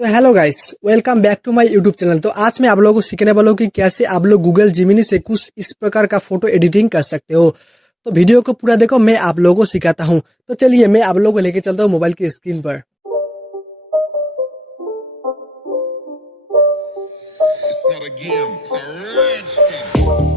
तो hello guys, welcome back to my YouTube channel. तो आज मैं आप लोगों को सिखाने वाला हूँ कि कैसे आप लोग गूगल जिमिनी से कुछ इस प्रकार का फोटो एडिटिंग कर सकते हो। तो वीडियो को पूरा देखो, मैं आप लोगों को सिखाता हूँ। तो चलिए मैं आप लोगों को लेके चलता हूँ मोबाइल की स्क्रीन पर। It's not a game, it's a rich thing.